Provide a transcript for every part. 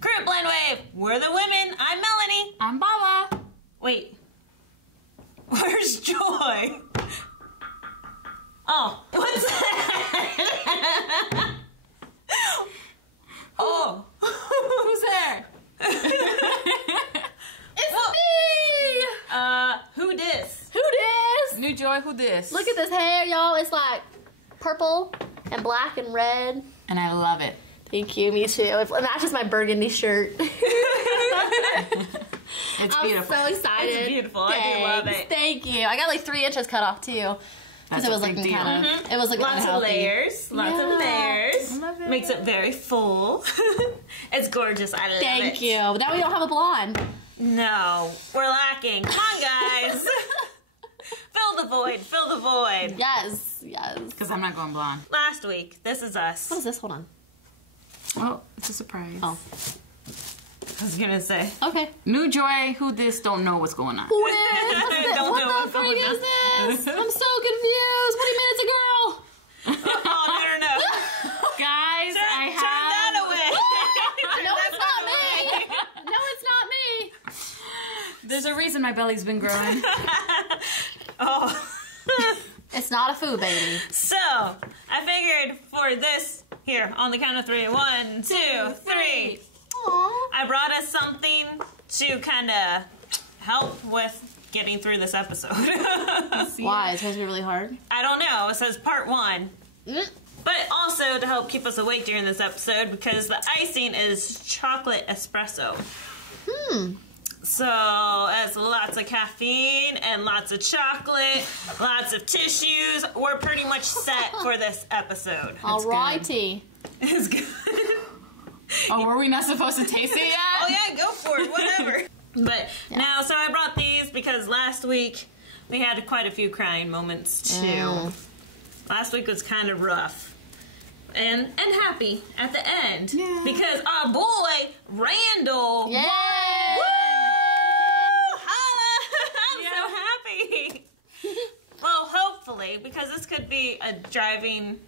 Current Blind Wave. We're the women. I'm Melanie. I'm Baba. Wait. Where's Joy? Oh, what's that? Oh. Who's there? It's me! Who dis? Who dis? New Joy, who this? Look at this hair, y'all. It's like purple and black and red. And I love it. Thank you, me too. It matches my burgundy shirt. It's I'm beautiful. so excited. It's beautiful. I do love it. Thank you. I got like 3 inches cut off too. Because it was looking kind of, it was looking Lots of unhealthy. layers. Lots of layers. I love it. Makes it very full. It's gorgeous. I love it. Thank you. But now we don't have a blonde. No, we're lacking. Come on, guys. Fill the void. Fill the void. Yes, yes. Because I'm not going blonde. Last week, This Is Us. What is this? Hold on. Oh, it's a surprise. Oh. I was gonna say. Okay. New Joy, who this, don't know what's going on. Who is this? Don't know What what's the freak going on. is this? I'm so confused. What do you mean it's a girl? Oh, no. Guys, Turn I that have... away. No, it's not me. No, it's not me. There's a reason my belly's been growing. Oh. It's not a food baby. So, I figured for this, here, on the count of 3. 1, 2, 3. Aww. I brought us something to kind of help with getting through this episode. Why? It's supposed to be really hard? I don't know. It says part 1. Mm. But also to help keep us awake during this episode because the icing is chocolate espresso. So it's lots of caffeine and lots of chocolate, lots of tissues. We're pretty much set for this episode. Alrighty. It's good. Oh, were we not supposed to taste it yet? Oh yeah, go for it, whatever. But no, so I brought these because last week we had quite a few crying moments too. Last week was kind of rough. And happy at the end. Yeah. Because our boy, Randall, Yay! woo! Holla! I'm so happy. Well, hopefully, because this could be a driving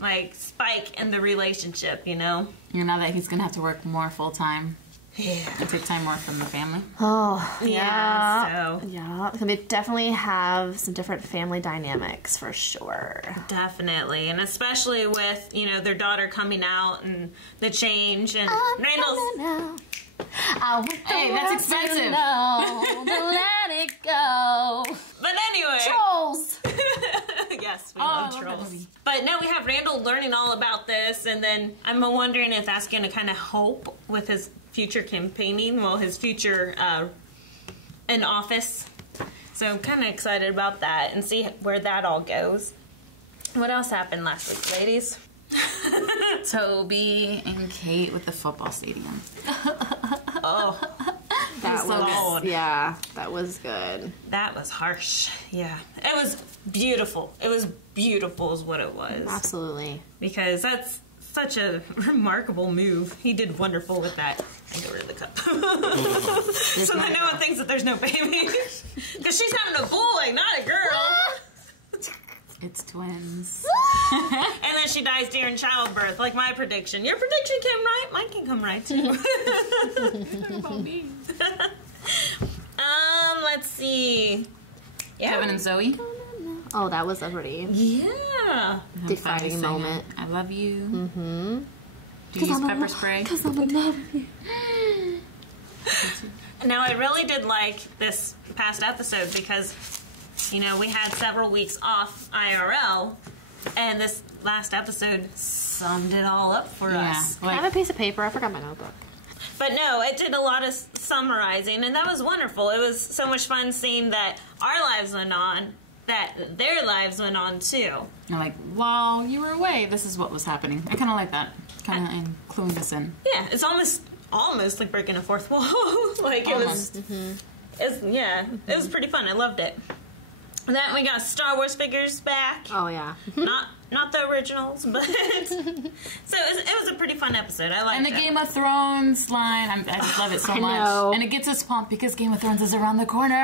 like spike in the relationship, you know? You know that he's going to have to work more full-time. Yeah. And take time more from the family. Oh, Yeah, so yeah. It's gonna be definitely have some different family dynamics for sure. definitely, and especially with, you know, their daughter coming out and the change and Randall's Hey, that's expensive. Let it go. But anyway. Trolls. Yes, we I love love that trolls. movie. But now we have Randall learning all about this, and then I'm wondering if that's going to kind of help with his future campaigning, well, his future in office. So I'm kind of excited about that and see where that all goes. What else happened last week, ladies? Toby and Kate with the football stadium. Oh, That so was, good. yeah, that was good. that was harsh. Yeah. It was beautiful. It was beautiful is what it was. Absolutely. Because that's such a remarkable move. He did wonderful with that. I get rid of the cup. So that no one thinks that there's no baby. Because she's having a boy, not a girl. It's twins. And then she dies during childbirth, like my prediction. Your prediction came right. Mine can come right too. Let's see. Kevin and Zoe. Oh, that was a pretty Yeah. defining moment. I love you. Mm-hmm. Do you use pepper spray? Because I'm in love with you. Now, I really did like this past episode because, you know, we had several weeks off IRL, and this last episode summed it all up for us. I have a piece of paper. I forgot my notebook. But no, it did a lot of summarizing, and that was wonderful. It was so much fun seeing that our lives went on, that their lives went on too. You're like, while you were away, this is what was happening. I kind of like that. Kind of including this in. Yeah, it's almost like breaking a fourth wall. Like it was, it was pretty fun. I loved it. And then we got Star Wars figures back. Oh, yeah. Not the originals, but so it was a pretty fun episode. I liked And it. the Game of Thrones line, I just love it so much. know. And it gets us pumped because Game of Thrones is around the corner.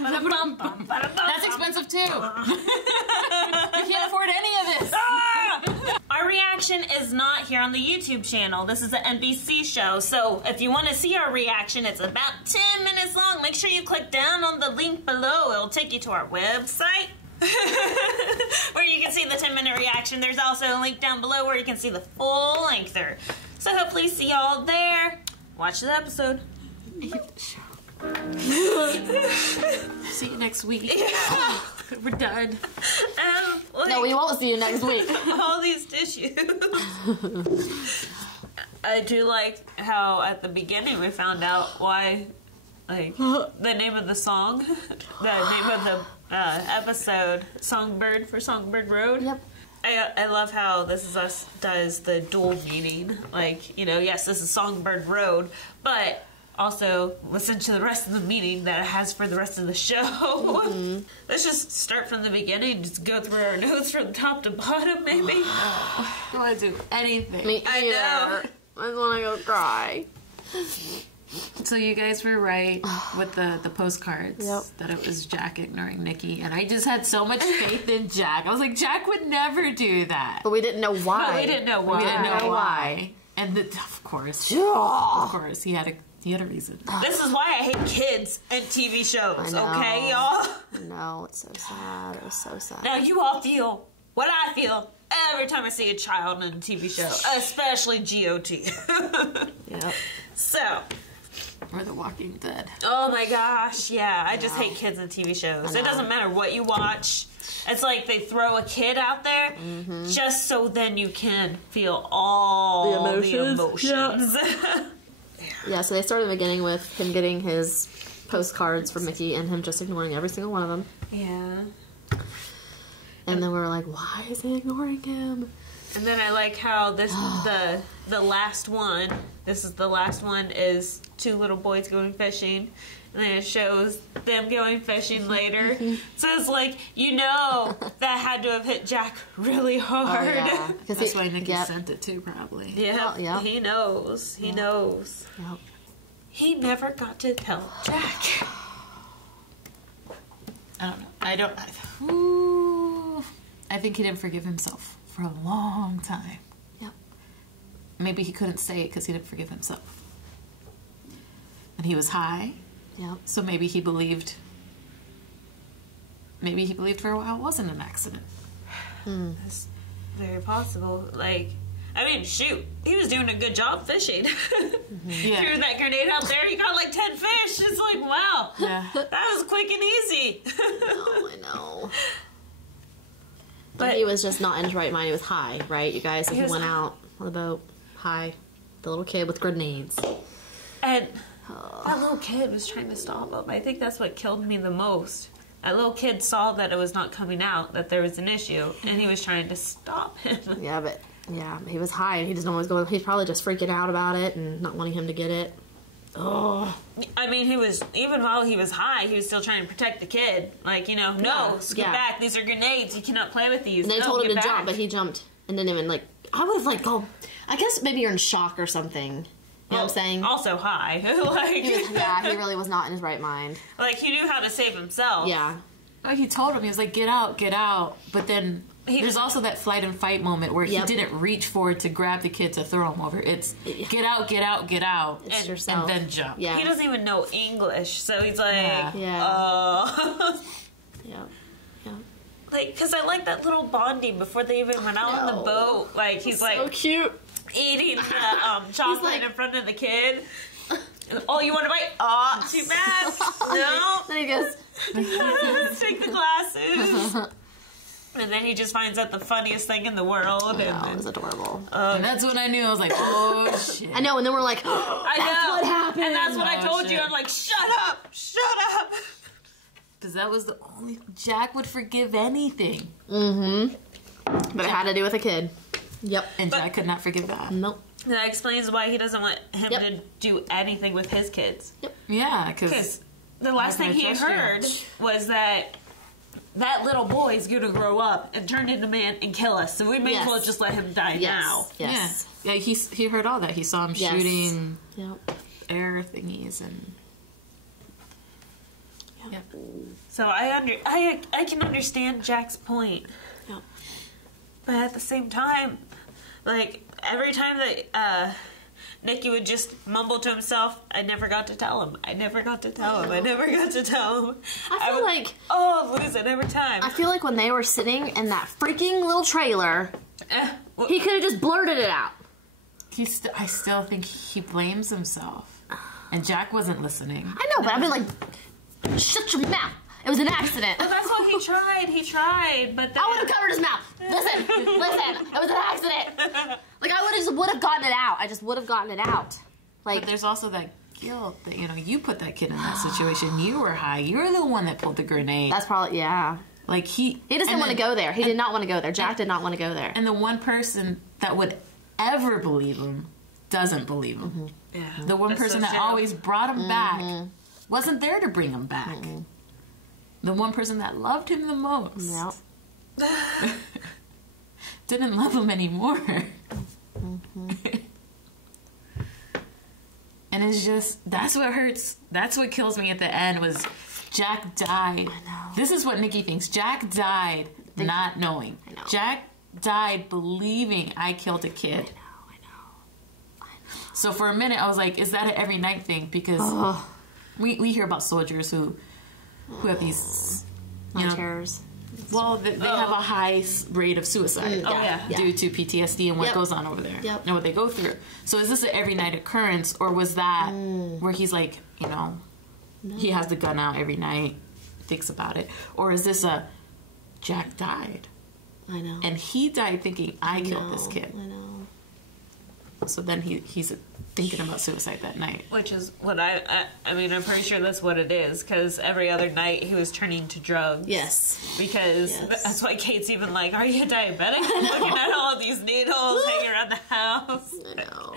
That's expensive too. We can't afford any of this. Our reaction is not here on the YouTube channel. This is an NBC show, so if you want to see our reaction, it's about 10 minutes long. Make sure you click down on the link below. It'll take you to our website where you can see the 10-minute reaction. There's also a link down below where you can see the full lengther. So hopefully see y'all there. Watch the episode. See you next week. Yeah. We're done. No, we won't see you next week. All these tissues. I do like how at the beginning we found out why, like, the name of the song, the name of the episode, Songbird for Songbird Road. Yep. I love how This Is Us does the dual meaning. Like, you know, yes, this is Songbird Road, but also listen to the rest of the meaning that it has for the rest of the show. Mm-hmm. Let's just start from the beginning, just go through our notes from top to bottom, maybe. I don't want to do anything. Me I know. I just want to go cry. So you guys were right with the postcards. Yep. That it was Jack ignoring Nikki, and I just had so much faith in Jack. I was like, Jack would never do that. But we didn't know why. But we didn't know why. We didn't know why. And of course, he had a reason. This is why I hate kids and TV shows, okay, y'all? No, it's so sad. It was so sad. Now you all feel what I feel every time I see a child in a TV show, especially GOT. Yep. So, Or The Walking Dead. oh my gosh, yeah, I just hate kids in TV shows. It doesn't matter what you watch. It's like they throw a kid out there just so then you can feel all the emotions. Yeah, so they started the beginning with him getting his postcards from Mickey and him just ignoring every single one of them. Yeah. And then we were like, why is he ignoring him? And then I like how this the last one. This is the last one is two little boys going fishing, and then it shows them going fishing later. So it's like, you know, that had to have hit Jack really hard. Oh, yeah. That's why Nikki sent it too, probably. Yeah, yeah. He knows. He knows. Yep. He never got to tell Jack. I don't know. I think he didn't forgive himself for a long time. Yep. Maybe he couldn't say it because he didn't forgive himself. And he was high. Yep. So maybe he believed. Maybe he believed for a while it wasn't an accident. That's very possible. Like, I mean, shoot, he was doing a good job fishing. Yeah. Threw that grenade out there, he got like 10 fish. It's like, wow, Yeah. that was quick and easy. No, I know. But But he was just not in his right mind. He was high, right, you guys? So he was went out on the boat, high. The little kid with grenades. and that little kid was trying to stop him. I think that's what killed me the most. That little kid saw that it was not coming out, that there was an issue, and he was trying to stop him. Yeah, but he was high, and he doesn't always go. He's probably just freaking out about it and not wanting him to get it. Oh, I mean, he was, even while he was high, he was still trying to protect the kid. Like, you know, no, scoot back. These are grenades. You cannot play with these. and they no, told him to get jump, back. but he jumped and didn't even like. I would have like gone. I guess maybe you're in shock or something. You know what I'm saying? Also high. Like, He really was not in his right mind. like, he knew how to save himself. Yeah. Like he told him, he was like, get out. But then there's also that flight and fight moment where he didn't reach forward to grab the kid to throw him over. It's get out. It's yourself. And then jump. Yeah. He doesn't even know English, so he's like, Yeah. yeah. Like, because I like that little bonding before they even went out on the boat. Like, he's So like cute. eating the chocolate like- in front of the kid. Oh, you want to bite? Oh, too bad. No. Then he goes. Take the glasses. And then he just finds out the funniest thing in the world. Oh, And it was adorable. And that's when I knew. I was like, oh, shit. I know, and then we're like, I know. that's what happened. And that's what I Oh, told you. shit. I'm like, shut up. Shut up. Because that was the only... Jack would forgive anything. But it had to do with a kid. Yep. And Jack could not forgive that. Nope. That explains why he doesn't want him Yep. to do anything with his kids. Yeah, Because because... the last How thing can I he trust you? heard was that little boy is going to grow up and turn into man and kill us. So we may as well just let him die now. Yes. Yeah, he heard all that. He saw him Yes. shooting Yep. air thingies and... Yep. So I can understand Jack's point. Yep. But at the same time, Like, every time that Nicky would just mumble to himself, I never got to tell him. I never got to tell him. I never got to tell him. I feel like... Oh, lose it every time. I feel like when they were sitting in that freaking little trailer, he could have just blurted it out. I still think he blames himself. And Jack wasn't listening. I know, but I've been like, shut your mouth. It was an accident. Well, that's what he tried. He tried, but then... I would have covered his mouth. Listen. It was an accident. Like, I would have gotten it out. I just would have gotten it out. Like, but there's also that guilt that, you know, you put that kid in that situation. You were high. You're the one that pulled the grenade. That's probably, yeah. Like, he just didn't want to go there. He did not want to go there. Jack did not want to go there. And the one person that would ever believe him doesn't believe him. Mm-hmm. Yeah, the one person that always brought him back wasn't there to bring him back. The one person that loved him the most didn't love him anymore. And it's just, that's what hurts. That's what kills me at the end was Jack died. I know. This is what Nicky thinks. Jack died not knowing. I know. Jack died believing I killed a kid. I know. So for a minute I was like, is that an every night thing? Because we hear about soldiers who have these, you know, terrors. well, they have a high rate of suicide due to PTSD and what goes on over there and what they go through. So is this an every night occurrence, or was that where he's like, you know, he has the gun out every night, thinks about it, or is this a Jack died? I know. And he died thinking I killed this kid. I know. So then he's thinking about suicide that night. Which is what I mean, I'm pretty sure that's what it is, because every other night he was turning to drugs. Yes. Because that's why Kate's even like, are you diabetic? I'm looking at all of these needles hanging around the house. I know.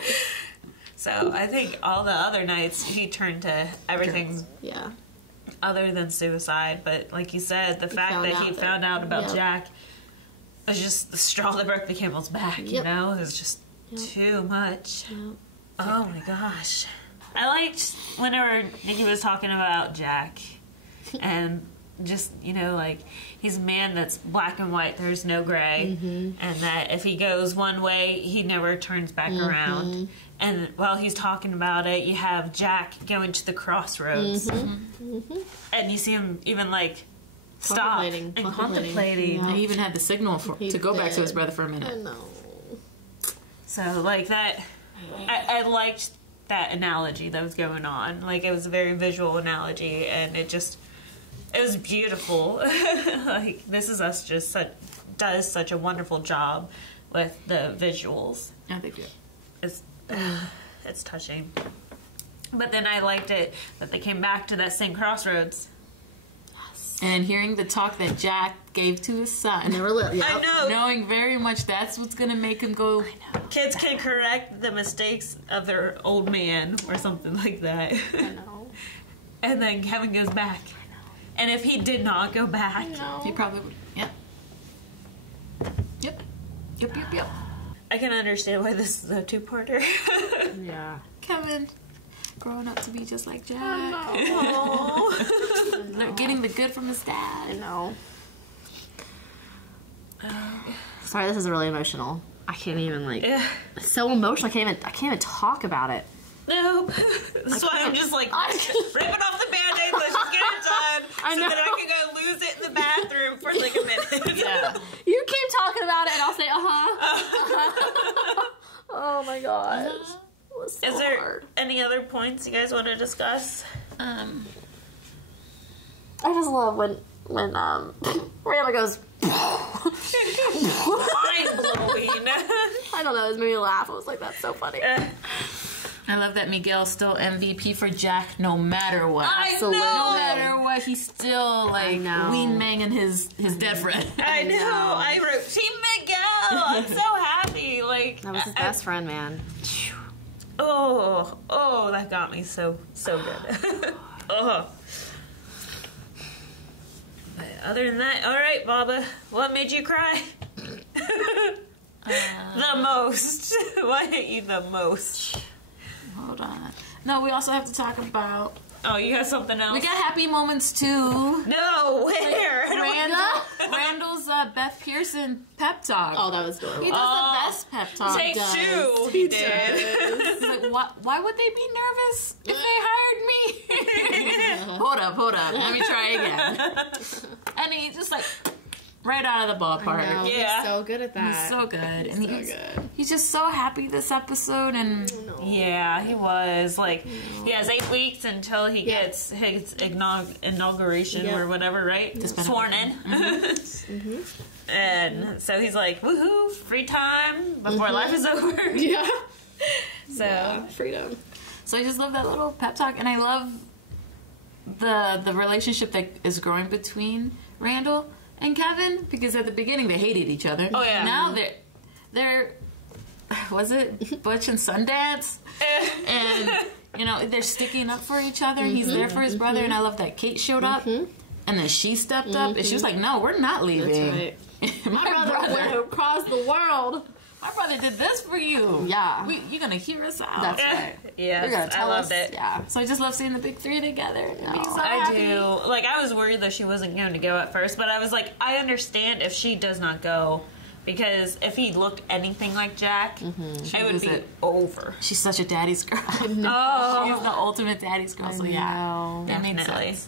So I think all the other nights he turned to everything other than suicide. But like you said, the fact that he found out about Jack was just the straw that broke the camel's back, you know? It was just too much. Oh my gosh. I liked whenever Nicky was talking about Jack and just, you know, like, he's a man that's black and white, there's no gray, and that if he goes one way, he never turns back around. And while he's talking about it, you have Jack going to the crossroads, and you see him even, like, stop and contemplating. He even had the signal to go back to his brother for a minute. I know. So, like, that, I liked that analogy that was going on. Like, it was a very visual analogy, and it was beautiful. Like, This Is Us just does such a wonderful job with the visuals. I think It's touching. But then I liked it that they came back to that same crossroads. And hearing the talk that Jack gave to his son. I know. Knowing very much that's what's going to make him go. I know. Kids can correct the mistakes of their old man or something like that. I know. And then Kevin goes back. I know. And if he did not go back, he probably would. Yep. I can understand why this is a two-parter. Yeah. Kevin, growing up to be just like Jack. Oh. Getting the good from his dad. I know. Sorry, this is really emotional. I can't even, like... It's so emotional. I can't even talk about it. Nope. That's why I'm just like ripping off the band-aid. Let's just get it done. So that I can go lose it in the bathroom for like a minute. Yeah. You keep talking about it and I'll say, Oh my gosh. It was so Is there hard. any other points you guys want to discuss? I just love when Rama goes mind-blowing. I don't know, it made me laugh. I was like, that's so funny. I love that Miguel's still MVP for Jack no matter what. Absolutely. No matter what, he's still like ween-banging his dead friend. I know. I wrote Team Miguel. I'm so happy. Like, That was his best friend, man. Oh, that got me so good. Oh. But other than that, all right, Baba, what made you cry? The most. What hit you the most? Hold on. No, we also have to talk about... Oh, you got something else? We got happy moments, too. No, where? Randall's Beth Pearson pep talk. Oh, that was adorable. He does the best pep talk. Take two. He did. He's like, why would they be nervous if they hired me? Hold up. Let me try again. And he just like... right out of the ballpark. I know, yeah. He's so good at that. He's so good. And so good. He's just so happy this episode. And yeah, he was. Like, he has 8 weeks until he gets his inauguration or whatever, right? Sworn in. And so he's like, woohoo, free time before life is over. Yeah. So. Freedom. So I just love that little pep talk. And I love the relationship that is growing between Randall and Kevin, because at the beginning they hated each other. Oh yeah. Now they're was it Butch and Sundance? And you know, they're sticking up for each other. He's there for his brother, and I love that Kate showed up, and then she stepped up, and she was like, "No, we're not leaving." That's right. My brother went across the world. My brother did this for you. Yeah. You're gonna hear us out. That's right. Yeah, You're gonna tell I loved us. it. Yeah. So I just love seeing the big three together. I do. Like, I was worried that she wasn't going to go at first, but I was like, I understand if she does not go, because if he looked anything like Jack, it would be over. She's such a daddy's girl. Oh, she's the ultimate daddy's girl. So yeah, that makes definitely. sense.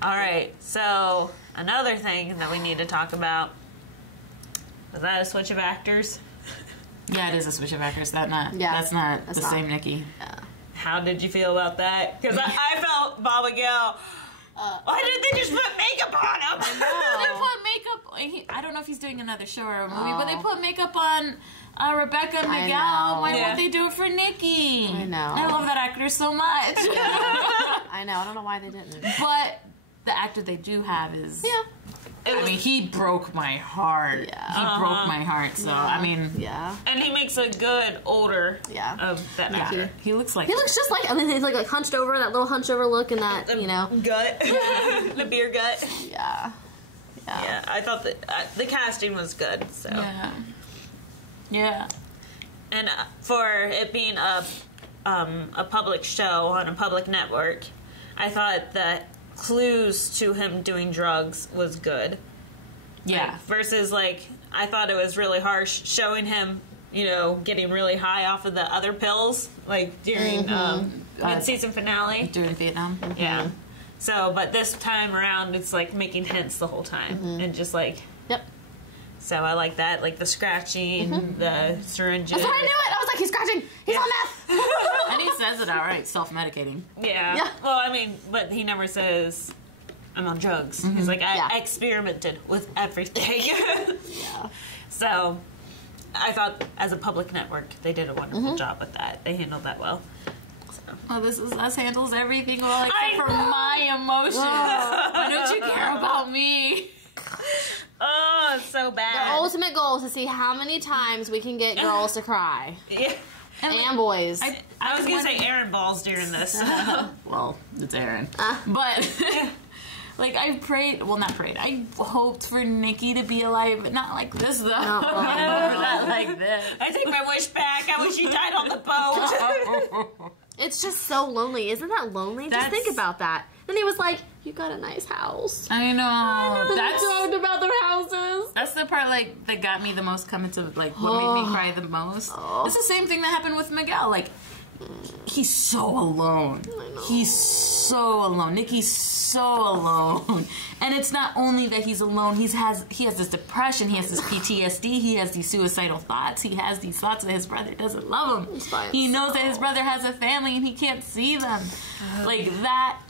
All right. So another thing that we need to talk about, was that a switch of actors? Yeah, it is a switch of actors. That's not the same Nikki. Yeah. How did you feel about that? Because I felt Bob Miguel. Why did they just put makeup on him? They put makeup. I don't know if he's doing another show or a movie, but they put makeup on Rebecca and Miguel. Why won't they do it for Nikki? I know. I love that actor so much. I know. I don't know why they didn't. But the actor they do have is I mean, he broke my heart. Yeah. He broke my heart. So I mean, and he makes a good older of that actor. He looks like just like, I mean, he's like hunched over, that little hunched over look, and that gut, the beer gut. Yeah. I thought that the casting was good. So yeah. And for it being a public show on a public network, I thought that clues to him doing drugs was good. Yeah. Like, versus, like, I thought it was really harsh showing him, you know, getting really high off of the other pills, like during mid-season finale. During Vietnam. Yeah. So, but this time around, it's like making hints the whole time. And just like... Yep. So I like that, like the scratching, the syringes. That's what I knew it! I was like, he's scratching! He's on meth! And he says it outright, self-medicating. Yeah. Well, I mean, but he never says, I'm on drugs. He's like, I experimented with everything. So, I thought, as a public network, they did a wonderful job with that. They handled that well. So. Well, This Is Us handles everything well, except for my emotions. Why don't you care about me? Oh, it's so bad. Their ultimate goal is to see how many times we can get girls to cry. Yeah. And boys. I was going to say Aaron balls during this. Well, it's Aaron. But, like, I prayed, well, not prayed, I hoped for Nikki to be alive, but not like this, though. Not like this. I take my wish back. I wish you died on the boat. It's just so lonely. Isn't that lonely? Just think about that. Then he was like, you got a nice house. I know. That's talked about their houses. That's the part, like, that got me the most, coming to, like, what made me cry the most. It's the same thing that happened with Miguel. Like, he's so alone. I know. He's so alone. Nikki's so alone. And it's not only that he's alone, he has this depression, he has this PTSD, he has these suicidal thoughts, he has these thoughts that his brother doesn't love him. He knows that his brother has a family and he can't see them. Like that,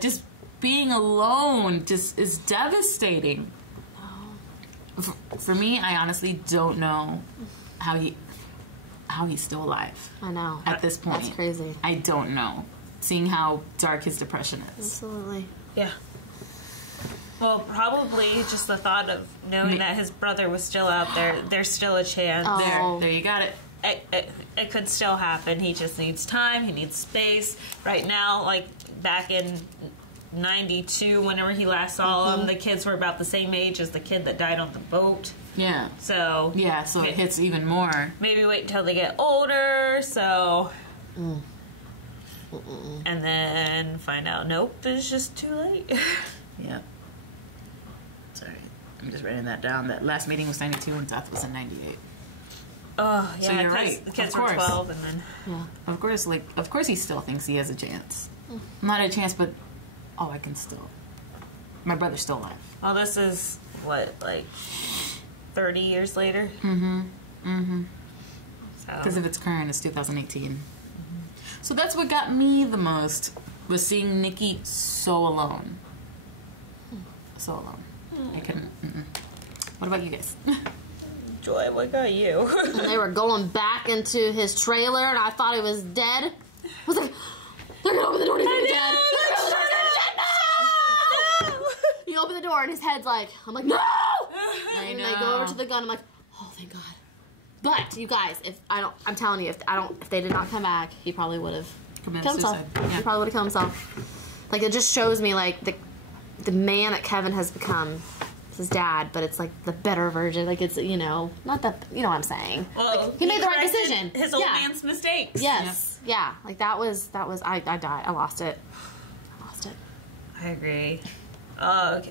just being alone just is devastating. For me, I honestly don't know how he's still alive. I know. At this point. That's crazy. I don't know. Seeing how dark his depression is. Absolutely. Yeah. Well, probably just the thought of knowing that his brother was still out there. There's still a chance. There you got it. It could still happen. He just needs time. He needs space. Right now, like back in 92, whenever he last saw him, the kids were about the same age as the kid that died on the boat. Yeah. So it hits even more. Maybe wait until they get older, so... And then find out, nope, it's just too late. Yep. Sorry. I'm just writing that down. That last meeting was 92 and death was in 98. Oh, yeah. So you're right. The kids were 12 and then... Yeah. Of course he still thinks he has a chance. Not a chance, but, I can still. My brother's still alive. Well, this is, what, like 30 years later? Because if it's current, it's 2018. So that's what got me the most, was seeing Nikki so alone. So alone. I couldn't. What about you guys? Joy, what got you? And they were going back into his trailer, and I thought he was dead. I was like, they're gonna open the door and he's dead. No! He opened the door and his head's like, I'm like, no! And they go over to the gun. I'm like, oh, thank God. But you guys, I'm telling you, if they did not come back, he probably would have killed himself. Yeah. He probably would have killed himself. Like, it just shows me like the man that Kevin has become. It's his dad, but it's like the better version. Like, it's, not the, you know what I'm saying. Well, like, he made the right decision. His old man's mistakes. Yes. Yep. Yeah. Like, that was, I died. I lost it. I agree.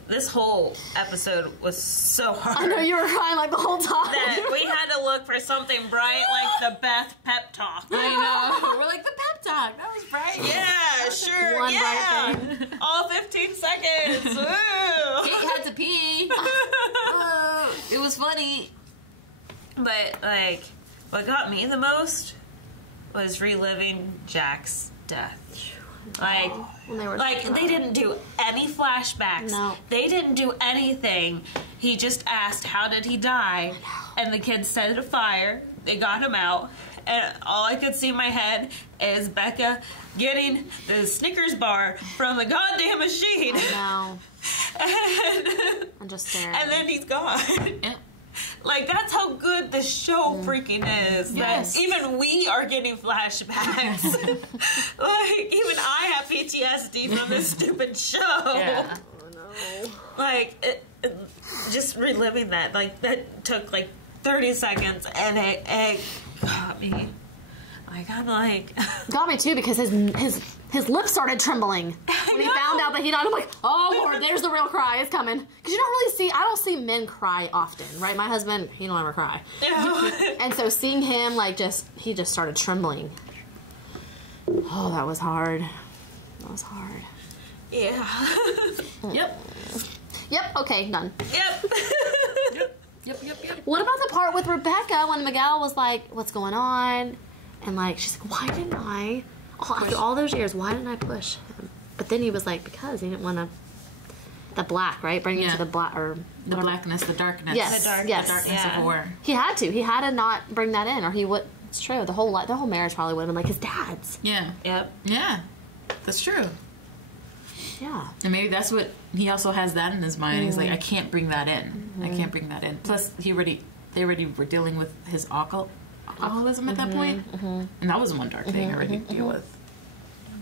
This whole episode was so hard. I know, you were crying like the whole time. That we had to look for something bright like the Beth pep talk. I know. We're like, the pep talk. That was bright. Yeah, sure. One yeah. bright thing. All 15 seconds. Woo. Kate had to pee. It was funny. But, like, what got me the most was reliving Jack's death. Like, they didn't do any flashbacks. No. They didn't do anything. He just asked, how did he die? And the kids set a fire. They got him out. And all I could see in my head is Becca getting the Snickers bar from the goddamn machine. I know. And I'm just staring. And then he's gone. Yep. Like, that's how good the show freaking is. Yes. That even we are getting flashbacks. Like, even I have PTSD from this stupid show. Yeah. Oh, no. Like, just reliving that. Like, that took, like, 30 seconds, and it got me. Like, I'm like... Got me, too, because his lips started trembling when he found out that he died. I'm like, oh, Lord, there's the real cry. It's coming. Because you don't really see... I don't see men cry often, right? My husband, he don't ever cry. And so seeing him, like, he just started trembling. Oh, that was hard. That was hard. Yeah. Yep, okay, done. Yep. Yep. What about the part with Rebecca when Miguel was like, what's going on? And, like, she's like, why didn't I... after all those years, why didn't I push him? But then he was like, because he didn't want to... The black, right? Bring it to the black... or the blackness, the darkness. Yes, the darkness of war. He had to. He had to not bring that in, or he would... It's true. The whole marriage probably would have been like his dad's. Yeah. Yep. Yeah. That's true. Yeah. And maybe that's what... He also has that in his mind. He's like, I can't bring that in. I can't bring that in. Plus, they already were dealing with his alcoholism at that point. And that was one dark thing already to deal with.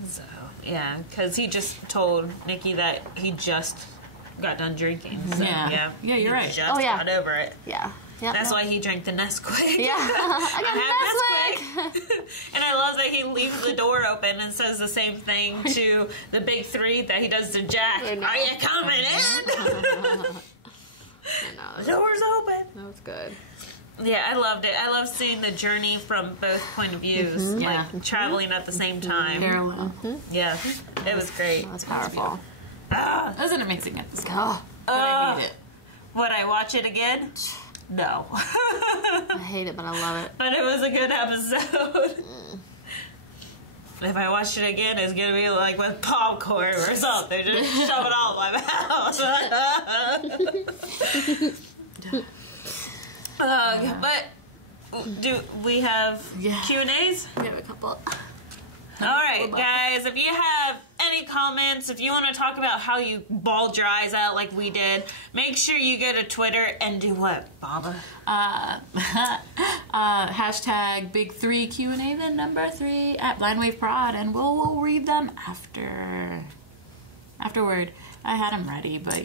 So, yeah, because he just told Nikki that he just got done drinking. So, yeah, you're right. Just got over it. Yeah. Yep, That's why he drank the Nesquik. Yeah. I got Nesquik. And I love that he leaves the door open and says the same thing to the big three that he does to Jack. Are you coming in? The door's open. That was good. Yeah, I loved it. I loved seeing the journey from both point of views, like traveling at the same time. Parallel. Yeah, it was great. That was powerful. That was an amazing episode. Oh. But I need it. Would I watch it again? No. I hate it, but I love it. But it was a good episode. If I watched it again, it's going to be like with popcorn or something. Just shove it all in my mouth. But do we have Q&As? We have a couple. All right, guys, if you have any comments, if you want to talk about how you bawled your eyes out like we did, make sure you go to Twitter and do what, Baba? Hashtag Big3 Q&A, then number 3 at BlindWaveProd, and we'll read them afterward. I had them ready, but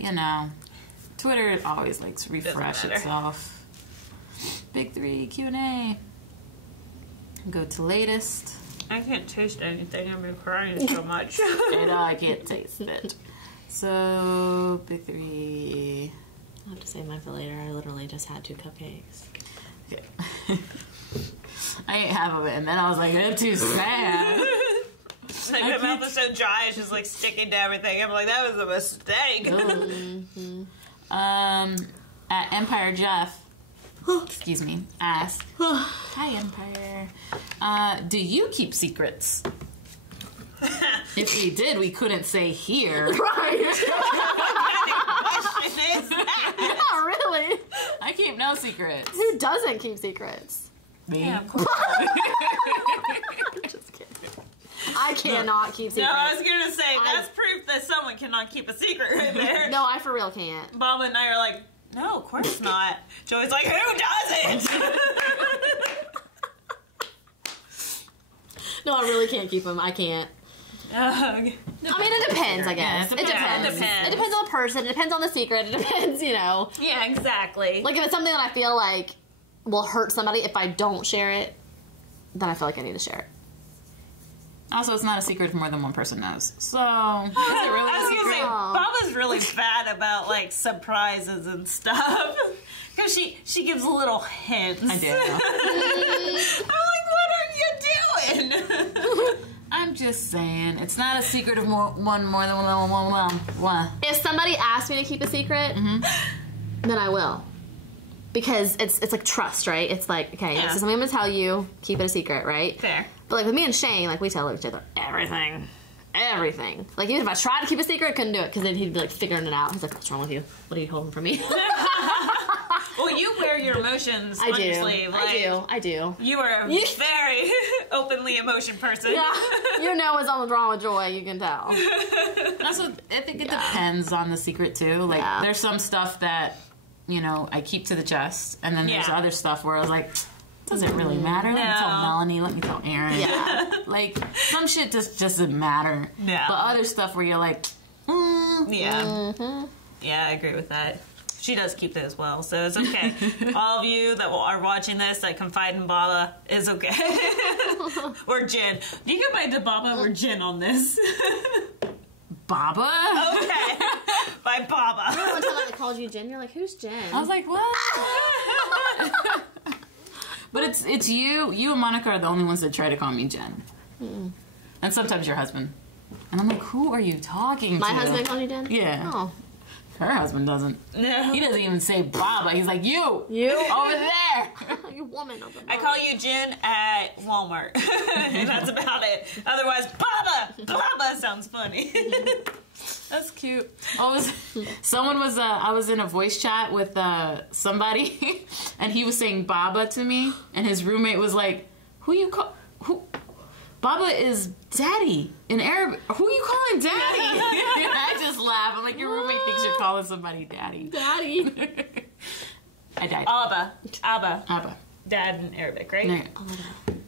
Twitter always likes to refresh itself. Big 3 Q&A. Go to latest. I can't taste anything. I've been crying so much. And I can't taste it. So, big 3. I'll have to save mine for later. I literally just had 2 cupcakes. Okay. I ate half of it, and then I was like, that's too sad. Like, my mouth was so dry, it's just like sticking to everything. I'm like, that was a mistake. At Empire Jeff, excuse me, asked, hi Empire, do you keep secrets? If we did, we couldn't say here. Right. Question is that? Not really. I keep no secrets. Who doesn't keep secrets? Me? Yeah, of course. Just kidding. I cannot keep secrets. No, I was gonna say, that's proof that someone cannot keep a secret right there. No, I for real can't. Mama and I are like, no, of course not. Joey's like, who doesn't? No, I really can't keep them. I can't. I mean, it depends, I guess. It depends. It depends on the person. It depends on the secret. It depends, you know. Yeah, exactly. Like, if it's something that I feel like will hurt somebody if I don't share it, then I feel like I need to share it. Also, it's not a secret if more than one person knows. So, is it really a secret? Baba's really bad about, like, surprises and stuff. Because she gives little hints. I do. I'm like, what are you doing? I'm just saying, it's not a secret of more than one. If somebody asks me to keep a secret, then I will. Because it's like trust, right? It's like, okay, this is something I'm going to tell you. Keep it a secret, right? Fair. But like with me and Shane, like we tell each other everything. Everything. Like even if I tried to keep a secret, I couldn't do it because then he'd be like figuring it out. He's like, what's wrong with you? What are you holding from me? Well, you wear your emotions on your sleeve. Like, I do. You are a very openly emotion person. Yeah. You know what's wrong with Joy, you can tell. Also, I think it depends on the secret too. Like there's some stuff that, you know, I keep to the chest, and then there's other stuff where I was like, doesn't really matter. Let me tell Melanie. Let me tell Aaron. Yeah. Like, some shit just doesn't matter. Yeah. But other stuff where you're like, Yeah. Yeah, I agree with that. She does keep it as well, so it's okay. All of you that are watching this that confide in Baba is okay. Or Jen. Do you go by Dababa or Jen on this? Baba? Okay. By Baba. One time I called you Jen, you're like, who's Jen? I was like, what? But it's you and Monica are the only ones that try to call me Jen. And sometimes your husband. And I'm like, who are you talking to? My husband called you Jen? Yeah. Oh. Her husband doesn't. No. He doesn't even say Baba. He's like, you over there. You woman over there. I call you Jen at Walmart. And that's about it. Otherwise, Baba sounds funny. That's cute. I was in a voice chat with somebody, and he was saying Baba to me, and his roommate was like, who? Baba is daddy in Arabic. Who you calling daddy? I just laugh. I'm like, your roommate thinks you're calling somebody daddy. Daddy. I died. Abba. Dad in Arabic, right? No.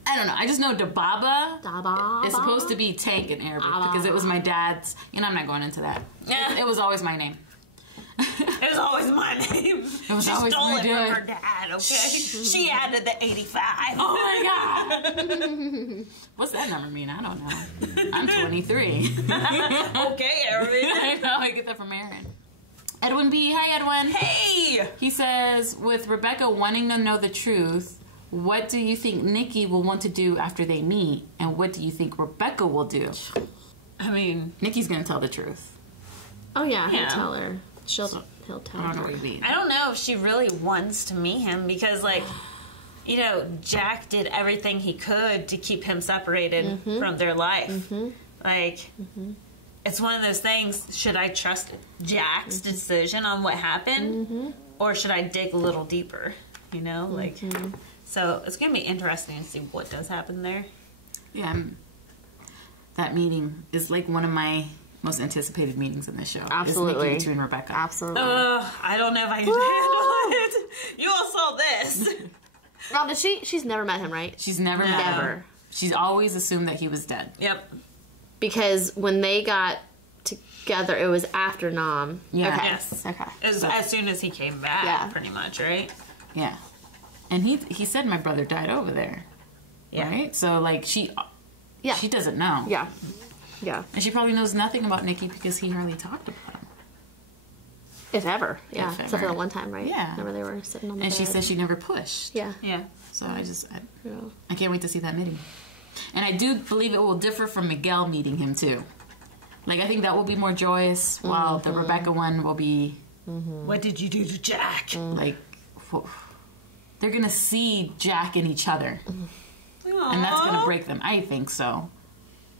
I don't know. I just know Dababa is supposed to be tank in Arabic because it was my dad's. You know, I'm not going into that. Yeah. It was always my name. It was always my name. It was she always stole my it dad. from her dad, okay? She added the 85. Oh my god. What's that number mean? I don't know. I'm 23. Okay, Aaron. I know. I get that from Aaron. Edwin B. Hi, Edwin. Hey! He says, with Rebecca wanting to know the truth, what do you think Nikki will want to do after they meet? And what do you think Rebecca will do? I mean, Nikki's going to tell the truth. Oh, yeah, he'll tell her. He'll tell I don't know her. what you mean. I don't know if she really wants to meet him because, like, you know, Jack did everything he could to keep him separated from their life. Like, it's one of those things, should I trust Jack's decision on what happened? Or should I dig a little deeper? You know, like, so it's going to be interesting to see what does happen there. Yeah, that meeting is like one of my most anticipated meetings in this show. Absolutely. Nikki between Rebecca. Absolutely. I don't know if I can handle it. You all saw this. Now, she's never met him, right? She's never met him. Never. She's always assumed that he was dead. Yep. Because when they got together, it was after Nam. Yeah. Okay. Yes. Okay. As soon as he came back, pretty much, right? Yeah. And he said my brother died over there. Yeah. Right? So, like, she doesn't know. Yeah. Yeah. And she probably knows nothing about Nikki because he hardly talked about him. If ever. Yeah. If Except ever. for the one time, right? Yeah. Remember they were sitting on the And bed. she said she never pushed. Yeah. Yeah. So I can't wait to see that meeting. And I do believe it will differ from Miguel meeting him, too. Like, I think that will be more joyous, while the Rebecca one will be... What did you do to Jack? Like, they're going to see Jack and each other. Aww. And that's going to break them. I think so.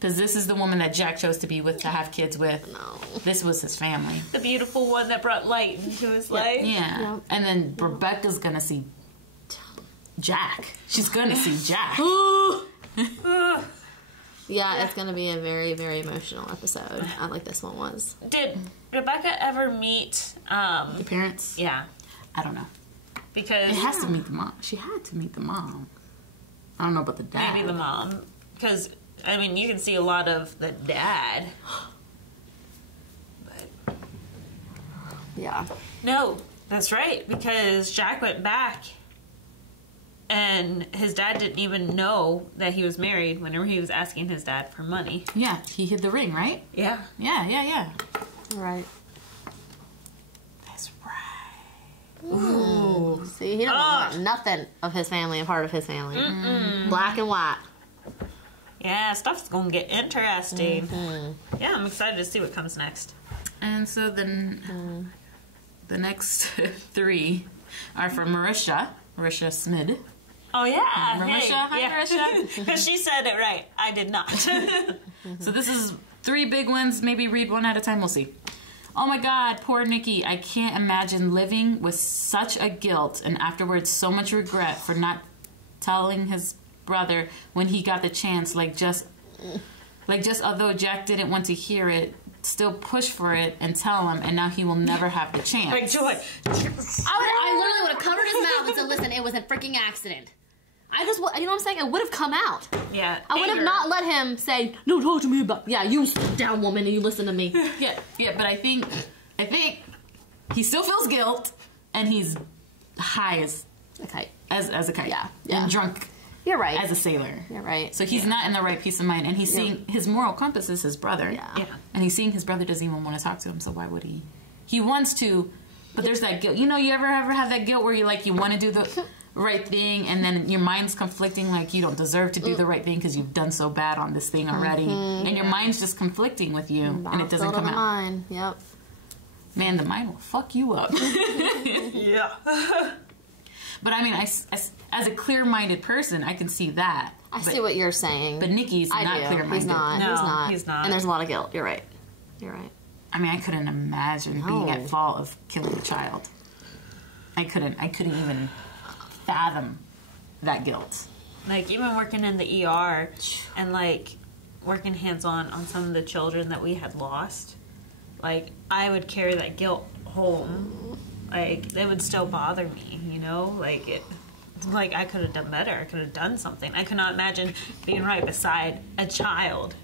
Because this is the woman that Jack chose to be with, to have kids with. No. This was his family. The beautiful one that brought light into his life. Yeah. Yeah. And then Rebecca's going to see Jack. She's going to see Jack. Yeah, it's going to be a very, very emotional episode. Like this one was. Did Rebecca ever meet, The parents? yeah. I don't know. Because... It has to meet the mom. She had to meet the mom. I don't know about the dad. Maybe the mom. Because, I mean, you can see a lot of the dad. But... Yeah. No, that's right. Because Jack went back... And his dad didn't even know that he was married whenever he was asking his dad for money. Yeah, he hid the ring, right? Yeah. Yeah. Right. That's right. Ooh. See, he doesn't want nothing of his family, a part of his family. Black and white. Yeah, stuff's gonna get interesting. Yeah, I'm excited to see what comes next. And so then the next 3 are from Marietta Smid. Oh, yeah. Marisha? Hi, Marisha. Because she said it right. I did not. So this is 3 big ones. Maybe read one at a time. We'll see. Oh my God, poor Nikki. I can't imagine living with such a guilt and afterwards so much regret for not telling his brother when he got the chance. Like just although Jack didn't want to hear it, still push for it and tell him, and now he will never have the chance. Like, Joy. I literally would have covered his mouth and said, listen, it was a freaking accident. You know what I'm saying? It would have come out. Yeah. I would have not let him say, no, talk to me about... Yeah, you sit down, woman, and you listen to me. Yeah, but I think he still feels guilt, and he's high as a kite. As a kite. Yeah. And drunk. You're right. As a sailor. You're right. So he's not in the right peace of mind, and he's seeing his moral compass is his brother. Yeah. And he's seeing his brother doesn't even want to talk to him, so why would he? He wants to, but there's that guilt. You know, you ever have that guilt where you want to do the right thing, and then your mind's conflicting, like you don't deserve to do the right thing because you've done so bad on this thing already, and your mind's just conflicting with you, and it doesn't come out. Mind. Yep. Man, the mind will fuck you up. Yeah. But I mean, as a clear-minded person, I can see that. I see what you're saying. But Nikki's not clear-minded. He's not. No, he's not. And there's a lot of guilt. You're right. I mean, I couldn't imagine being at fault of killing a child. I couldn't even fathom that guilt. Like, even working in the ER and, like, working hands-on on some of the children that we had lost, like, I would carry that guilt home. Like, it would still bother me, you know? Like, I could have done better. I could have done something. I could not imagine being right beside a child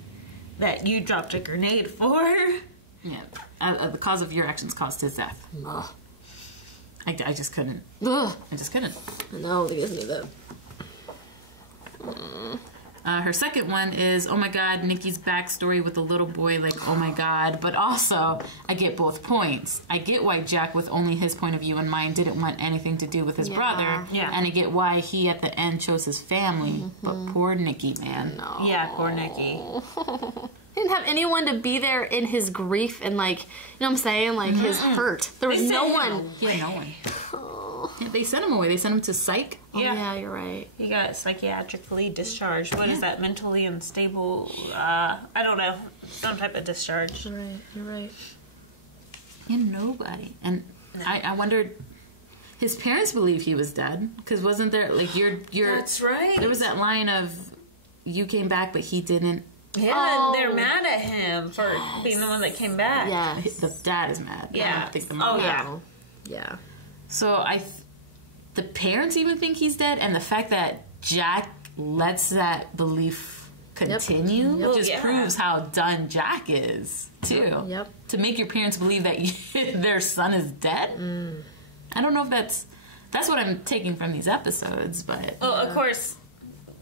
that you dropped a grenade for. Yeah. The cause of your actions caused his death. Ugh. I just couldn't. Ugh. I just couldn't. No, they doesn't do that. Her second one is, oh my God, Nikki's backstory with the little boy, like, oh my God. But also, I get both points. I get why Jack, with only his point of view in mind, didn't want anything to do with his brother. Yeah. And I get why he, at the end, chose his family. But poor Nikki, man. No. Yeah, poor Nikki. He didn't have anyone to be there in his grief and, like, you know what I'm saying? Like, his hurt. There was no one. He had no one. Yeah, they sent him away. They sent him to psych. Oh, yeah, you're right. He got psychiatrically discharged. What is that? Mentally unstable? I don't know. Some type of discharge. You're right. And nobody. And I wondered, his parents believe he was dead. Because wasn't there, like, you're... That's right. There was that line of, you came back, but he didn't. Yeah, and they're mad at him for being the one that came back. Yeah. The dad is mad. Yeah. I don't think the mom is. Yeah. So the parents even think he's dead, and the fact that Jack lets that belief continue just proves how done Jack is, too. Yep. To make your parents believe that their son is dead. I don't know if that's what I'm taking from these episodes, but... Well, of course,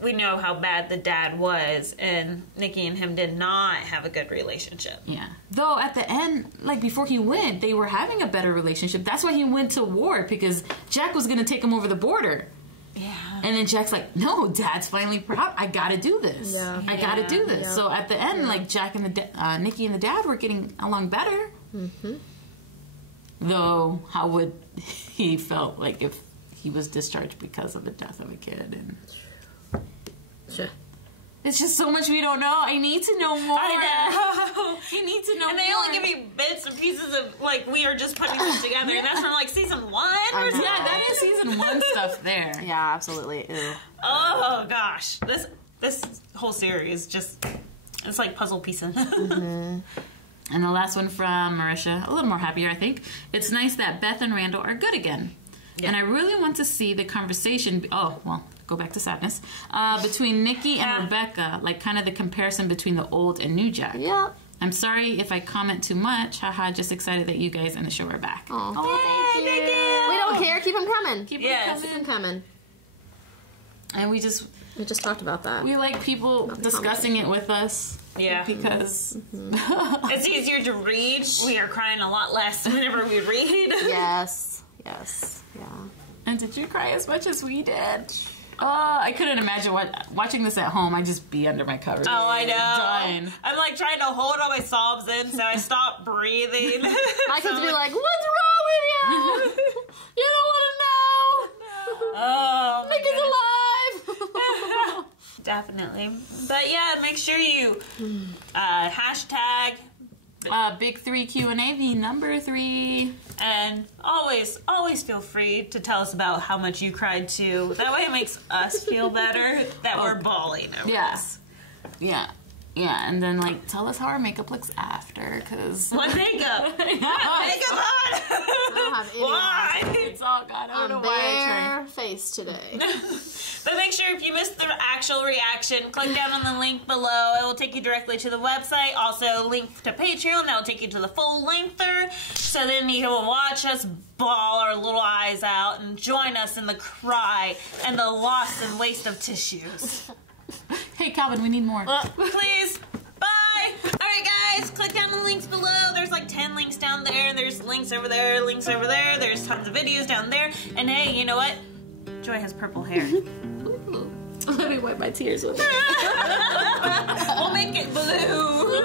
we know how bad the dad was, and Nikki and him did not have a good relationship. Yeah. Though at the end, like before he went, they were having a better relationship. That's why he went to war, because Jack was going to take him over the border. Yeah. And then Jack's like, no, Dad's finally proud. I got to do this. Yeah. I got to do this. Yeah. So at the end, like Jack and Nikki and the dad were getting along better. Mm-hmm. Though, how would he felt like if he was discharged because of the death of a kid? And sure. It's just so much we don't know. I need to know more. I know. You need to know more. And they only give me bits and pieces of, like, we are just putting this together. And that's from, like, season 1 or something. Yeah, that is season 1 stuff there. Yeah, absolutely. Ew. Oh, gosh. This whole series just, it's like puzzle piecing. Mm-hmm. And the last one from Marietta, a little more happier, I think. It's nice that Beth and Randall are good again. Yeah. And I really want to see the conversation, go back to sadness, between Nikki and Rebecca, like kind of the comparison between the old and new Jack. Yeah. I'm sorry if I comment too much. Haha, just excited that you guys and the show are back. Oh, thank you. We don't care. Keep them coming. Keep them coming. And we just talked about that. We like people discussing it with us. Yeah. Because it's easier to read. We are crying a lot less whenever we read. Yes. Yes. Yeah. And did you cry as much as we did? I couldn't imagine watching this at home. I'd just be under my covers. Oh, I know. Dying. I'm like trying to hold all my sobs in, so I stop breathing. My kids would be like, "What's wrong with you? You don't want to know. Oh, Nikki's alive." Definitely. But yeah, make sure you hashtag Big 3 Q&A, the number 3. And always feel free to tell us about how much you cried too. That way it makes us feel better that we're bawling over this. Yeah. Yeah, and then like tell us how our makeup looks after, because what makeup? What makeup on? I don't have any. Why? It's all gone. I don't know why. Bare face today. But make sure if you missed the actual reaction, click down on the link below. It will take you directly to the website. Also, link to Patreon. That will take you to the full lengther. So then you can watch us bawl our little eyes out and join us in the cry and the loss and waste of tissues. Hey, Calvin, we need more. Please. Bye. All right, guys. Click down the links below. There's like 10 links down there. There's links over there, links over there. There's tons of videos down there. And hey, you know what? Joy has purple hair. Let me wipe my tears with it. We'll make it blue.